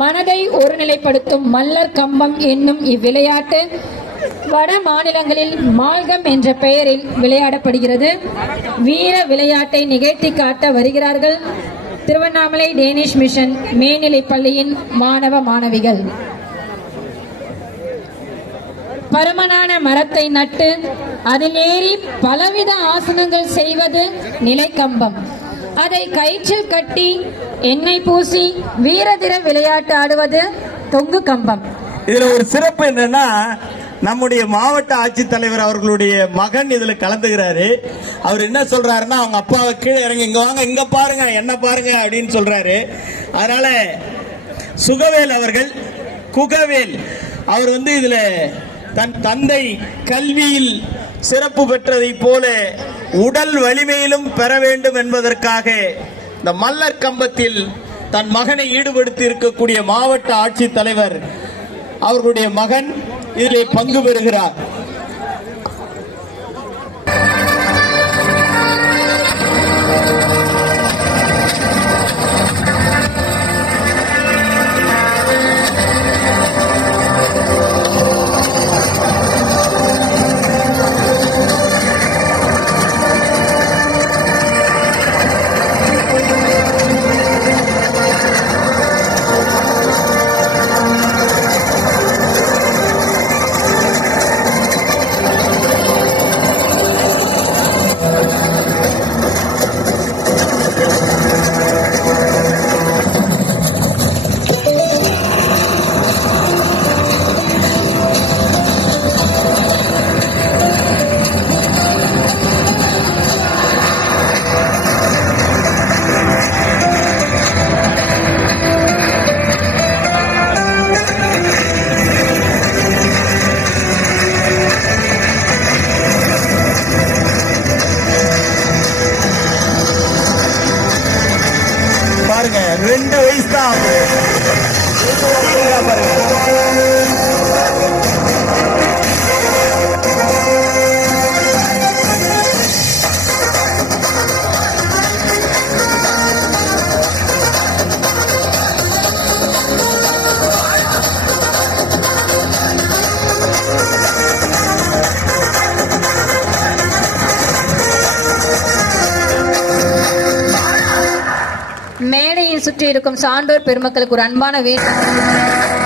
மனதை ஒருநிலைப்படுத்தும் மல்லர் கம்பம் என்னும் இவ்விளையாட்டு வட மாநிலங்களில் மால்கம் என்ற பெயரில் விளையாடப்படுகிறது. வீர விளையாட்டை நிகழ்த்தி காட்ட வருகிறார்கள் திருவண்ணாமலை டேனிஷ் மிஷன் மேல்நிலைப் பள்ளியின் மாணவ மாணவிகள். பருமனான மரத்தை நட்டு அதில் ஏறி பலவித ஆசனங்கள் செய்வது நிலைக்கம்பம். அதை கயிற்றில் கட்டி எண்ணெய் பூசி வீரதிர விளையாட்டு ஆடுவது தொங்கு கம்பம். இதுல ஒரு சிறப்பு என்னன்னா நம்முடைய மாவட்ட ஆட்சித்தலைவர் அவர்களுடைய மகன் இதுல கலந்துகிறாரு. அவர் என்ன சொல்றாருன்னா அவங்க அப்பாவை கீழே இறங்கி இங்க வாங்க இங்க பாருங்க என்ன பாருங்க அப்படின்னு சொல்றாரு. அதனால சுகவேல் அவர்கள் குகவேல் அவர் வந்து இதுல தன் தந்தை கல்வியில் சிறப்பு பெற்றதைப் போல உடல் வலிமையிலும் பெற வேண்டும் என்பதற்காக இந்த மல்லர் கம்பத்தில் தன் மகனை ஈடுபடுத்தி இருக்கக்கூடிய மாவட்ட ஆட்சித்தலைவர் அவர்களுடைய மகன் இதிலே பங்கு பெறுகிறார். பாருங்க ரெண்டு வயசு தான் பாருங்க இருக்கும் சான்றோர் பெருமக்களுக்கு ஒரு அன்பான வேண்டுகோள்.